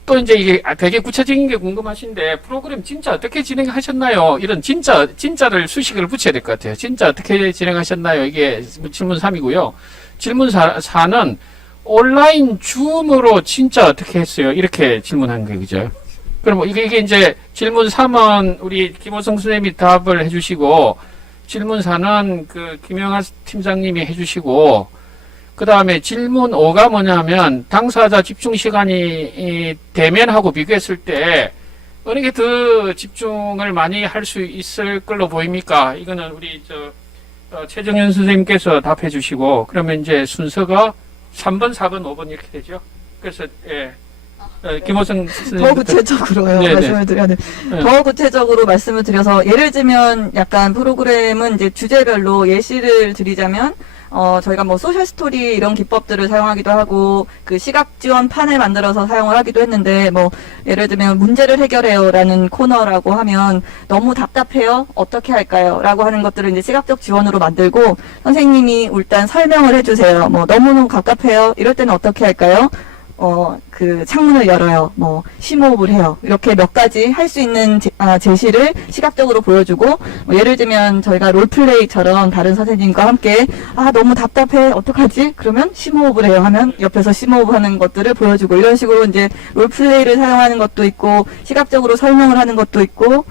또 이제 이게 되게 구체적인 게 궁금하신데 프로그램 진짜 어떻게 진행하셨나요? 이런 진짜를 수식을 붙여야 될 것 같아요. 진짜 어떻게 진행하셨나요? 이게 질문 3이고요. 질문 4는 온라인 줌으로 진짜 어떻게 했어요? 이렇게 질문한 거예요. 그죠? 그럼 이게 이제 질문 3은 우리 김호성 선생님이 답을 해주시고, 질문 4는 그 김영하 팀장님이 해주시고, 그 다음에 질문 5가 뭐냐면 당사자 집중 시간이 대면하고 비교했을 때 어느 게 더 집중을 많이 할 수 있을 걸로 보입니까? 이거는 우리 최정현 선생님께서 답해 주시고, 그러면 이제 순서가 3번, 4번, 5번 이렇게 되죠. 그래서 예. 김호성 더 선생님 구체적으로요. 네네. 말씀을 드려야 더 구체적으로 말씀을 드려서 예를 들면 약간 프로그램은 이제 주제별로 예시를 드리자면 저희가 뭐 소셜 스토리 이런 기법들을 사용하기도 하고 그 시각 지원판을 만들어서 사용을 하기도 했는데 뭐 예를 들면 문제를 해결해요라는 코너라고 하면 너무 답답해요. 어떻게 할까요? 라고 하는 것들을 이제 시각적 지원으로 만들고 선생님이 일단 설명을 해주세요. 뭐 너무너무 답답해요. 이럴 때는 어떻게 할까요? 그 창문을 열어요. 뭐 심호흡을 해요. 이렇게 몇 가지 할 수 있는 제시를 시각적으로 보여주고 뭐 예를 들면 저희가 롤플레이처럼 다른 선생님과 함께 너무 답답해 어떡하지? 그러면 심호흡을 해요 하면 옆에서 심호흡하는 것들을 보여주고 이런 식으로 이제 롤플레이를 사용하는 것도 있고 시각적으로 설명을 하는 것도 있고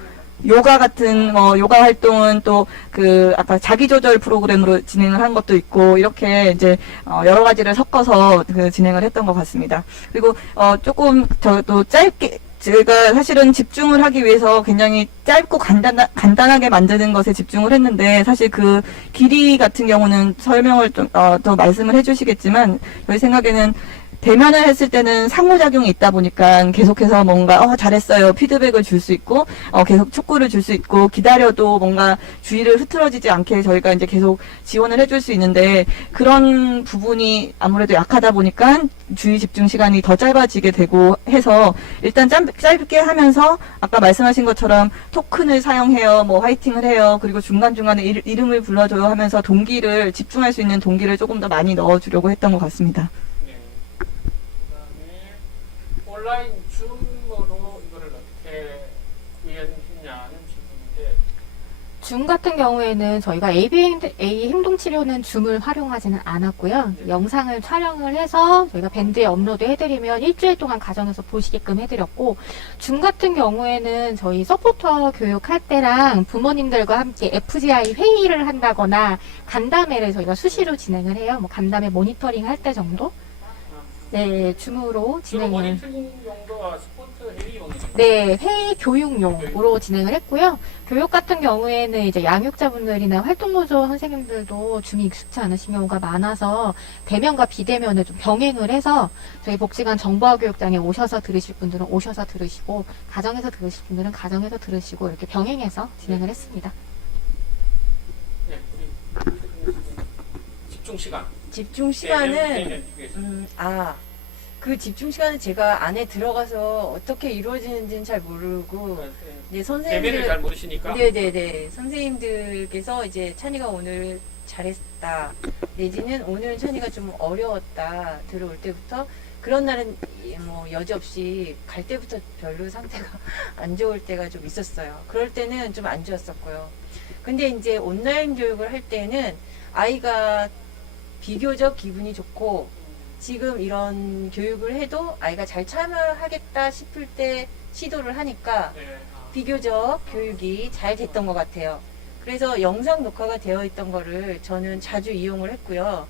요가 같은 요가 활동은 또 그 아까 자기조절 프로그램으로 진행을 한 것도 있고 이렇게 이제 여러 가지를 섞어서 그 진행을 했던 것 같습니다. 그리고 조금 또 짧게 제가 사실은 집중을 하기 위해서 굉장히 짧고 간단하게 만드는 것에 집중을 했는데 사실 그 길이 같은 경우는 설명을 좀 더 말씀을 해주시겠지만 저희 생각에는 대면을 했을 때는 상호작용이 있다 보니까 계속해서 뭔가 잘했어요 피드백을 줄 수 있고 계속 촉구를 줄 수 있고 기다려도 뭔가 주의를 흐트러지지 않게 저희가 이제 계속 지원을 해줄 수 있는데 그런 부분이 아무래도 약하다 보니까 주의 집중 시간이 더 짧아지게 되고 해서 일단 짧게 하면서 아까 말씀하신 것처럼 토큰을 사용해요 뭐 화이팅을 해요 그리고 중간중간에 이름을 불러줘요 하면서 동기를 집중할 수 있는 동기를 조금 더 많이 넣어주려고 했던 것 같습니다. 온라인 줌으로 이거를 어떻게 구현했냐는 질문인데 줌 같은 경우에는 저희가 ABA 행동치료는 줌을 활용하지는 않았고요. 영상을 촬영을 해서 저희가 밴드에 업로드 해드리면 일주일 동안 가정에서 보시게끔 해드렸고 줌 같은 경우에는 저희 서포터 교육할 때랑 부모님들과 함께 FGI 회의를 한다거나 간담회를 저희가 수시로 진행을 해요. 뭐 간담회 모니터링 할 때 정도? 네, 줌으로 진행을. 모니터링 용도와 스포츠 회의용이죠. 네, 회의 교육용으로 진행을 했고요. 교육 같은 경우에는 이제 양육자분들이나 활동노조 선생님들도 줌이 익숙치 않으신 경우가 많아서 대면과 비대면을 좀 병행을 해서 저희 복지관 정보화 교육장에 오셔서 들으실 분들은 오셔서 들으시고 가정에서 들으실 분들은 가정에서 들으시고 이렇게 병행해서 진행을 했습니다. 네, 우리 집중 시간. 집중 시간은 그 집중 시간은 제가 안에 들어가서 어떻게 이루어지는지는 잘 모르고 이제 대면을 선생님들 잘 모르시니까. 네네네 선생님들께서 이제 찬이가 오늘 잘했다 내지는 오늘 찬이가 좀 어려웠다 들어올 때부터 그런 날은 뭐 여지없이 갈 때부터 별로 상태가 안 좋을 때가 좀 있었어요. 그럴 때는 좀 안 좋았었고요. 근데 이제 온라인 교육을 할 때는 아이가 비교적 기분이 좋고 지금 이런 교육을 해도 아이가 잘 참여하겠다 싶을 때 시도를 하니까 비교적 교육이 잘 됐던 것 같아요. 그래서 영상 녹화가 되어 있던 거를 저는 자주 이용을 했고요.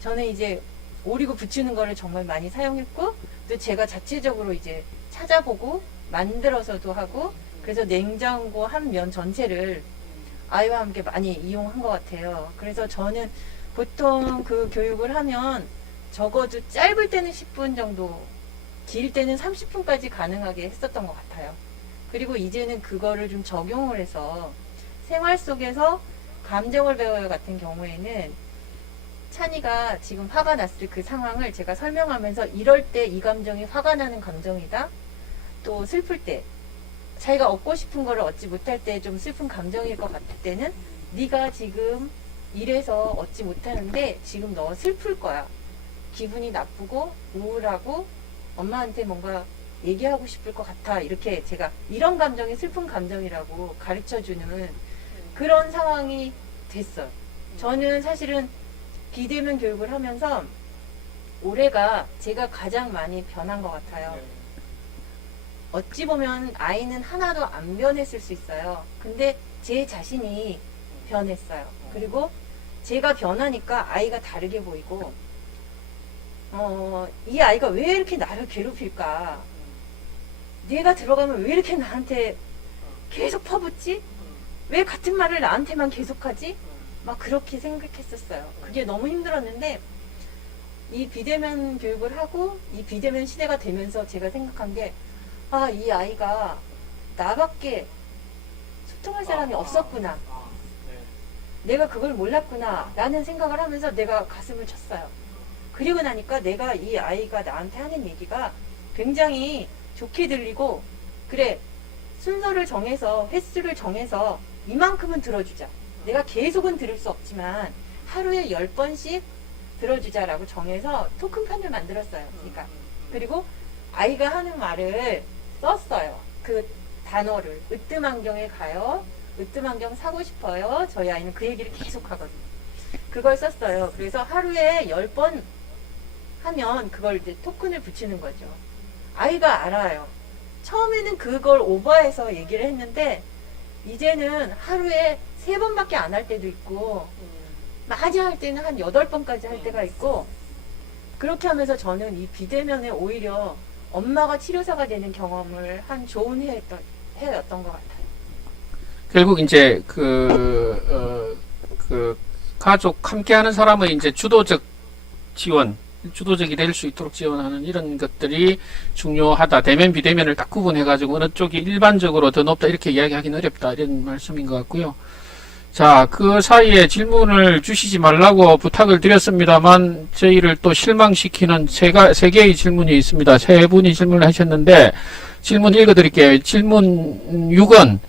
저는 이제 오리고 붙이는 거를 정말 많이 사용했고 또 제가 자체적으로 이제 찾아보고 만들어서도 하고 그래서 냉장고 한 면 전체를 아이와 함께 많이 이용한 것 같아요. 그래서 저는 보통 그 교육을 하면 적어도 짧을 때는 10분 정도, 길 때는 30분까지 가능하게 했었던 것 같아요. 그리고 이제는 그거를 좀 적용을 해서 생활 속에서 감정을 배워요 같은 경우에는 찬이가 지금 화가 났을 그 상황을 제가 설명하면서 이럴 때 이 감정이 화가 나는 감정이다. 또 슬플 때 자기가 얻고 싶은 거를 얻지 못할 때 좀 슬픈 감정일 것 같을 때는 네가 지금 이래서 얻지 못하는데 지금 너 슬플 거야. 기분이 나쁘고 우울하고 엄마한테 뭔가 얘기하고 싶을 것 같아. 이렇게 제가 이런 감정이 슬픈 감정이라고 가르쳐주는 그런 상황이 됐어요. 저는 사실은 비대면 교육을 하면서 올해가 제가 가장 많이 변한 것 같아요. 어찌 보면 아이는 하나도 안 변했을 수 있어요. 근데 제 자신이 변했어요. 그리고 제가 변하니까 아이가 다르게 보이고 이 아이가 왜 이렇게 나를 괴롭힐까? 내가 들어가면 왜 이렇게 나한테 계속 퍼붓지? 왜 같은 말을 나한테만 계속하지? 막 그렇게 생각했었어요. 그게 너무 힘들었는데 이 비대면 교육을 하고 이 비대면 시대가 되면서 제가 생각한 게 이 아이가 나밖에 소통할 사람이 없었구나. 내가 그걸 몰랐구나 라는 생각을 하면서 내가 가슴을 쳤어요. 그리고 나니까 내가 이 아이가 나한테 하는 얘기가 굉장히 좋게 들리고, 그래, 순서를 정해서 횟수를 정해서 이만큼은 들어주자. 내가 계속은 들을 수 없지만 하루에 10번씩 들어주자라고 정해서 토큰판을 만들었어요. 그러니까 그리고 아이가 하는 말을 썼어요. 그 단어를. 으뜸안경에 가요. 으뜸안경 사고 싶어요. 저희 아이는 그 얘기를 계속 하거든요. 그걸 썼어요. 그래서 하루에 10번 하면 그걸 이제 토큰을 붙이는 거죠. 아이가 알아요. 처음에는 그걸 오버해서 얘기를 했는데 이제는 하루에 3번밖에 안 할 때도 있고 많이 할 때는 한 8번까지 할 때가 있고, 그렇게 하면서 저는 이 비대면에 오히려 엄마가 치료사가 되는 경험을 한 좋은 해였던 것 같아요. 결국 이제 가족 함께하는 사람의 이제 주도적 지원, 주도적이 될 수 있도록 지원하는 이런 것들이 중요하다. 대면 비대면을 딱 구분해가지고 어느 쪽이 일반적으로 더 높다 이렇게 이야기하기는 어렵다 이런 말씀인 것 같고요. 자, 그 사이에 질문을 주시지 말라고 부탁을 드렸습니다만 저희를 또 실망시키는 세 개의 질문이 있습니다. 3분이 질문을 하셨는데 질문 읽어드릴게요. 질문 6은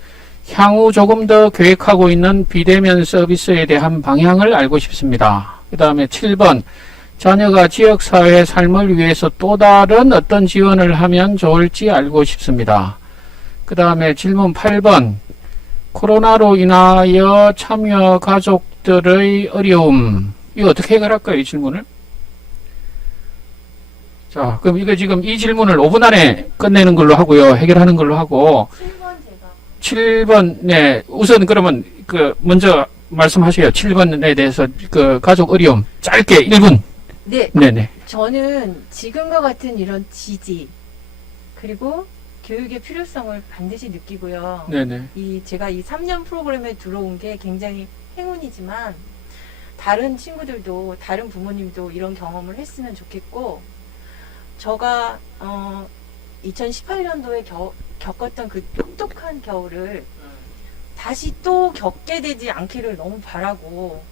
향후 조금 더 계획하고 있는 비대면 서비스에 대한 방향을 알고 싶습니다. 그 다음에 7번 자녀가 지역사회의 삶을 위해서 또 다른 어떤 지원을 하면 좋을지 알고 싶습니다. 그 다음에 질문 8번 코로나로 인하여 참여 가족들의 어려움, 이거 어떻게 해결할까요, 이 질문을? 자, 그럼 이거 지금 이 질문을 5분 안에 끝내는 걸로 하고요. 해결하는 걸로 하고. 7번, 네. 우선 그러면 먼저 말씀하세요. 7번에 대해서 가족 어려움. 짧게 1분. 네. 네네. 저는 지금과 같은 이런 지지, 그리고 교육의 필요성을 반드시 느끼고요. 네네. 제가 이 3년 프로그램에 들어온 게 굉장히 행운이지만 다른 친구들도 다른 부모님도 이런 경험을 했으면 좋겠고, 제가 2018년도에 겪었던 그 똑똑한 겨울을 다시 또 겪게 되지 않기를 너무 바라고,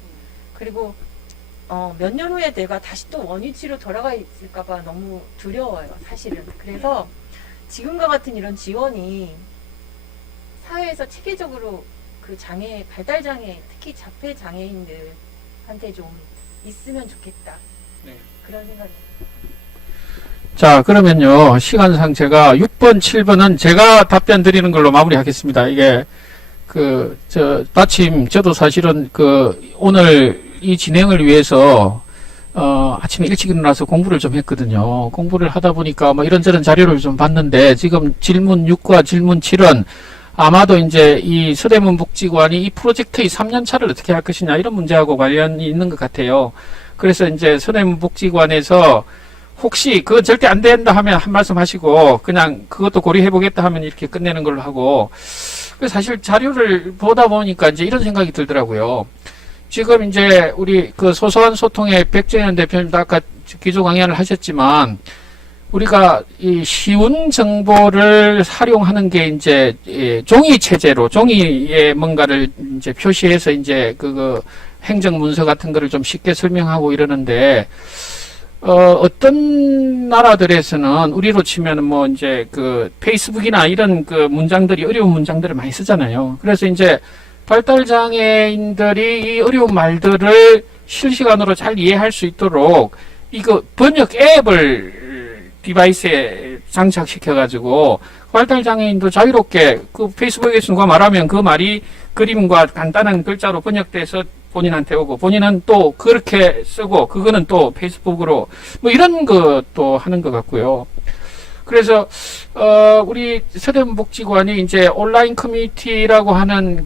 그리고 몇 년 후에 내가 다시 또 원위치로 돌아가 있을까봐 너무 두려워요, 사실은. 그래서 지금과 같은 이런 지원이 사회에서 체계적으로 그 발달장애, 특히 자폐 장애인들한테 좀 있으면 좋겠다. 네. 그런 생각입니다. 자, 그러면요, 시간상 제가 6번, 7번은 제가 답변 드리는 걸로 마무리하겠습니다. 이게, 마침, 저도 사실은 오늘 이 진행을 위해서, 아침에 일찍 일어나서 공부를 좀 했거든요. 공부를 하다 보니까 뭐 이런저런 자료를 좀 봤는데, 지금 질문 6과 질문 7은 아마도 이제 이 서대문복지관이 이 프로젝트의 3년차를 어떻게 할 것이냐, 이런 문제하고 관련이 있는 것 같아요. 그래서 이제 서대문복지관에서 혹시 그거 절대 안 된다 하면 한 말씀 하시고, 그냥 그것도 고려해보겠다 하면 이렇게 끝내는 걸로 하고, 사실 자료를 보다 보니까 이제 이런 생각이 들더라고요. 지금 이제 우리 소소한 소통의 백재현 대표님도 아까 기조 강연을 하셨지만, 우리가 이 쉬운 정보를 활용하는 게 이제 종이 체제로, 종이에 뭔가를 이제 표시해서 이제 행정 문서 같은 거를 좀 쉽게 설명하고 이러는데, 어떤 나라들에서는 우리로 치면 뭐 이제 페이스북이나 이런 문장들이 어려운 문장들을 많이 쓰잖아요. 그래서 이제 발달장애인들이 이 어려운 말들을 실시간으로 잘 이해할 수 있도록 번역 앱을 디바이스에 장착시켜가지고 발달장애인도 자유롭게 페이스북에서 누가 말하면 그 말이 그림과 간단한 글자로 번역돼서 본인한테 오고, 본인은 또 그렇게 쓰고, 그거는 또 페이스북으로, 뭐 이런 것도 하는 것 같고요. 그래서, 우리 서대문복지관이 이제 온라인 커뮤니티라고 하는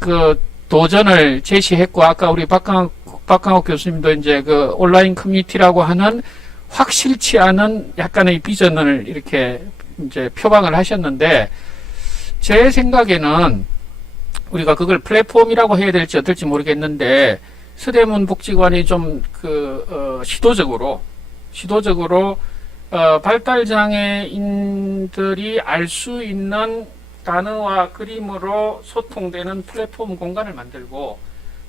도전을 제시했고, 아까 우리 박강옥 교수님도 이제 온라인 커뮤니티라고 하는 확실치 않은 약간의 비전을 이렇게 이제 표방을 하셨는데, 제 생각에는 우리가 그걸 플랫폼이라고 해야 될지 어떨지 모르겠는데, 서대문 복지관이 좀 시도적으로 발달장애인들이 알 수 있는 단어와 그림으로 소통되는 플랫폼 공간을 만들고,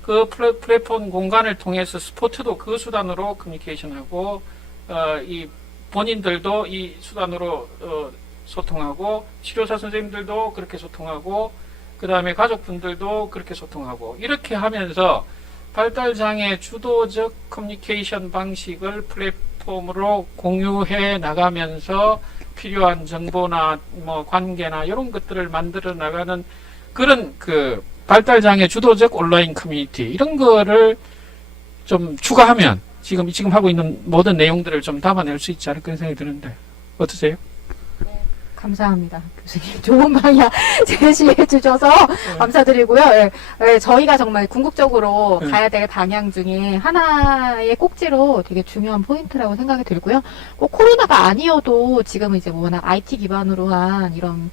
그 플랫폼 공간을 통해서 스포츠도 그 수단으로 커뮤니케이션하고, 이 본인들도 이 수단으로 소통하고, 치료사 선생님들도 그렇게 소통하고, 그 다음에 가족분들도 그렇게 소통하고, 이렇게 하면서 발달장애 주도적 커뮤니케이션 방식을 플랫폼으로 공유해 나가면서 필요한 정보나 뭐 관계나 이런 것들을 만들어 나가는 그런 발달장애 주도적 온라인 커뮤니티, 이런 거를 좀 추가하면 지금 하고 있는 모든 내용들을 좀 담아낼 수 있지 않을까 그런 생각이 드는데 어떠세요? 감사합니다. 교수님. 좋은 방향 제시해 주셔서 감사드리고요. 예, 예, 저희가 정말 궁극적으로 가야 될 방향 중에 하나의 꼭지로 되게 중요한 포인트라고 생각이 들고요. 꼭 코로나가 아니어도 지금은 이제 워낙 IT 기반으로 한 이런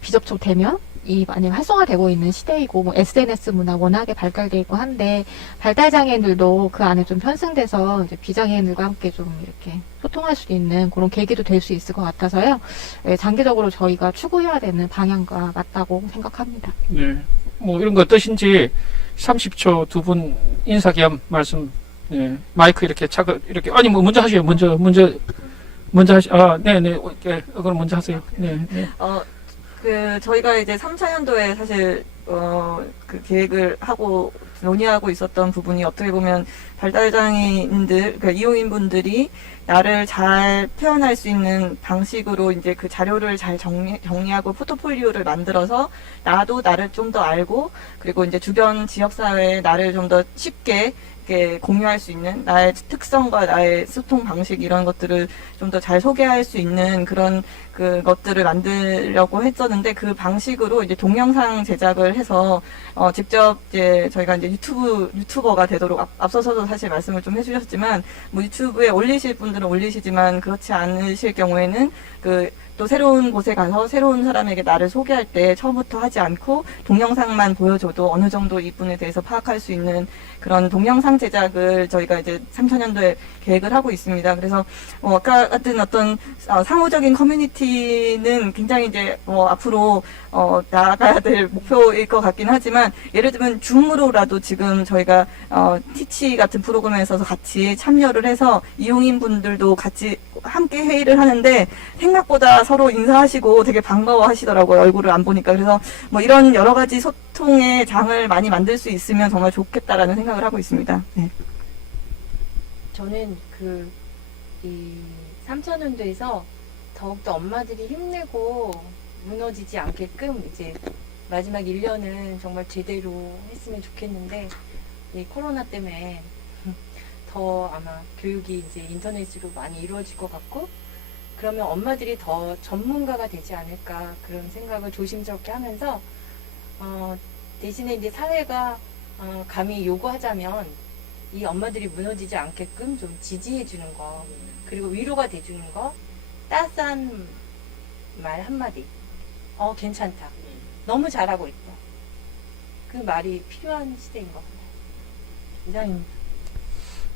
비접촉 대면 이 많이 활성화되고 있는 시대이고, 뭐 SNS 문화 워낙에 발달돼 있고 한데, 발달장애인들도 그 안에 좀 편승돼서 이제 비장애인들과 함께 좀 이렇게 소통할 수 있는 그런 계기도 될 수 있을 것 같아서요. 예, 장기적으로 저희가 추구해야 되는 방향과 맞다고 생각합니다. 네. 뭐 이런 거 어떠신지 30초 두 분 인사 겸 말씀, 네. 마이크 이렇게 이렇게, 아니, 뭐 먼저 하세요. 먼저 네네. 그럼 먼저 하세요. 네. 저희가 이제 3차년도에 사실, 그 계획을 하고 논의하고 있었던 부분이 어떻게 보면 발달장애인들, 그러니까 이용인분들이 나를 잘 표현할 수 있는 방식으로 이제 그 자료를 잘 정리하고 포트폴리오를 만들어서 나도 나를 좀 더 알고, 그리고 이제 주변 지역사회에 나를 좀 더 쉽게 이렇게 공유할 수 있는 나의 특성과 나의 소통 방식 이런 것들을 좀 더 잘 소개할 수 있는 그런 것들을 만들려고 했었는데, 그 방식으로 이제 동영상 제작을 해서 직접 이제 저희가 이제 유튜버가 되도록 앞서서도 사실 말씀을 좀 해주셨지만, 뭐 유튜브에 올리실 분들은 올리시지만 그렇지 않으실 경우에는 또 새로운 곳에 가서 새로운 사람에게 나를 소개할 때 처음부터 하지 않고 동영상만 보여줘도 어느 정도 이분에 대해서 파악할 수 있는 그런 동영상 제작을 저희가 이제 3차년도에 계획을 하고 있습니다. 그래서 아까 같은 어떤 상호적인 커뮤니티는 굉장히 이제 앞으로 나아가야 될 목표일 것 같긴 하지만, 예를 들면 줌으로라도 지금 저희가 티치 같은 프로그램에서 같이 참여를 해서 이용인 분들도 같이 함께 회의를 하는데 생각보다 서로 인사하시고 되게 반가워하시더라고요. 얼굴을 안 보니까. 그래서 뭐 이런 여러 가지 소통의 장을 많이 만들 수 있으면 정말 좋겠다라는 생각을 하고 있습니다. 네. 저는 이 3차년도에서 더욱더 엄마들이 힘내고 무너지지 않게끔 이제 마지막 1년은 정말 제대로 했으면 좋겠는데, 이 코로나 때문에 더 아마 교육이 이제 인터넷으로 많이 이루어질 것 같고, 그러면 엄마들이 더 전문가가 되지 않을까 그런 생각을 조심스럽게 하면서, 대신에 이제 사회가 감히 요구하자면 이 엄마들이 무너지지 않게끔 좀 지지해 주는 거, 그리고 위로가 돼 주는 거, 따스한 말 한마디, 괜찮다, 너무 잘하고 있다, 그 말이 필요한 시대인 것 같아요. 이상입니다.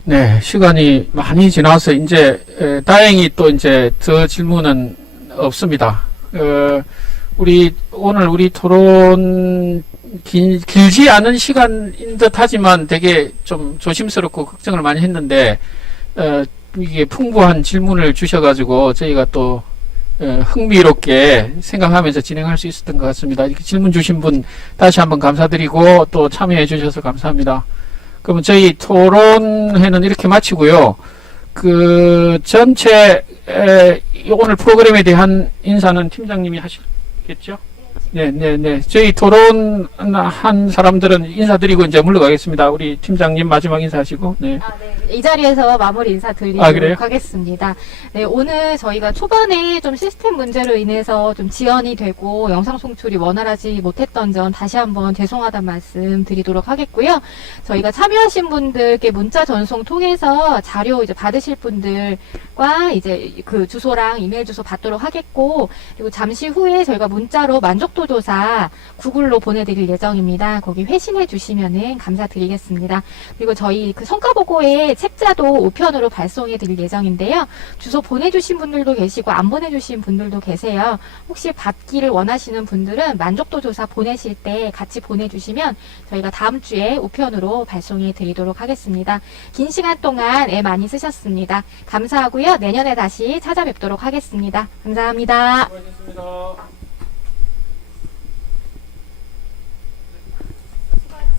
네, 시간이 많이 지나서 이제 다행히 또 이제 더 질문은 없습니다. 오늘 우리 토론 길지 않은 시간인 듯 하지만 되게 좀 조심스럽고 걱정을 많이 했는데, 이게 풍부한 질문을 주셔가지고 저희가 또 흥미롭게 생각하면서 진행할 수 있었던 것 같습니다. 이렇게 질문 주신 분 다시 한번 감사드리고 또 참여해 주셔서 감사합니다. 그러면 저희 토론회는 이렇게 마치고요. 전체 오늘 프로그램에 대한 인사는 팀장님이 하시겠죠? 네. 저희 토론한 사람들은 인사드리고 이제 물러가겠습니다. 우리 팀장님 마지막 인사하시고. 네. 이 자리에서 마무리 인사드리도록 그래요? 하겠습니다. 네, 오늘 저희가 초반에 좀 시스템 문제로 인해서 좀 지연이 되고 영상 송출이 원활하지 못했던 점 다시 한번 죄송하다는 말씀 드리도록 하겠고요. 저희가 참여하신 분들께 문자 전송 통해서 자료 이제 받으실 분들과 이제 그 주소랑 이메일 주소 받도록 하겠고, 그리고 잠시 후에 저희가 문자로 만족도 조사 구글로 보내드릴 예정입니다. 거기 회신해 주시면은 감사드리겠습니다. 그리고 저희 그 성과 보고에 책자도 우편으로 발송해 드릴 예정인데요. 주소 보내주신 분들도 계시고 안 보내주신 분들도 계세요. 혹시 받기를 원하시는 분들은 만족도 조사 보내실 때 같이 보내주시면 저희가 다음 주에 우편으로 발송해 드리도록 하겠습니다. 긴 시간 동안 애 많이 쓰셨습니다. 감사하고요. 내년에 다시 찾아뵙도록 하겠습니다. 감사합니다. 수고하셨습니다.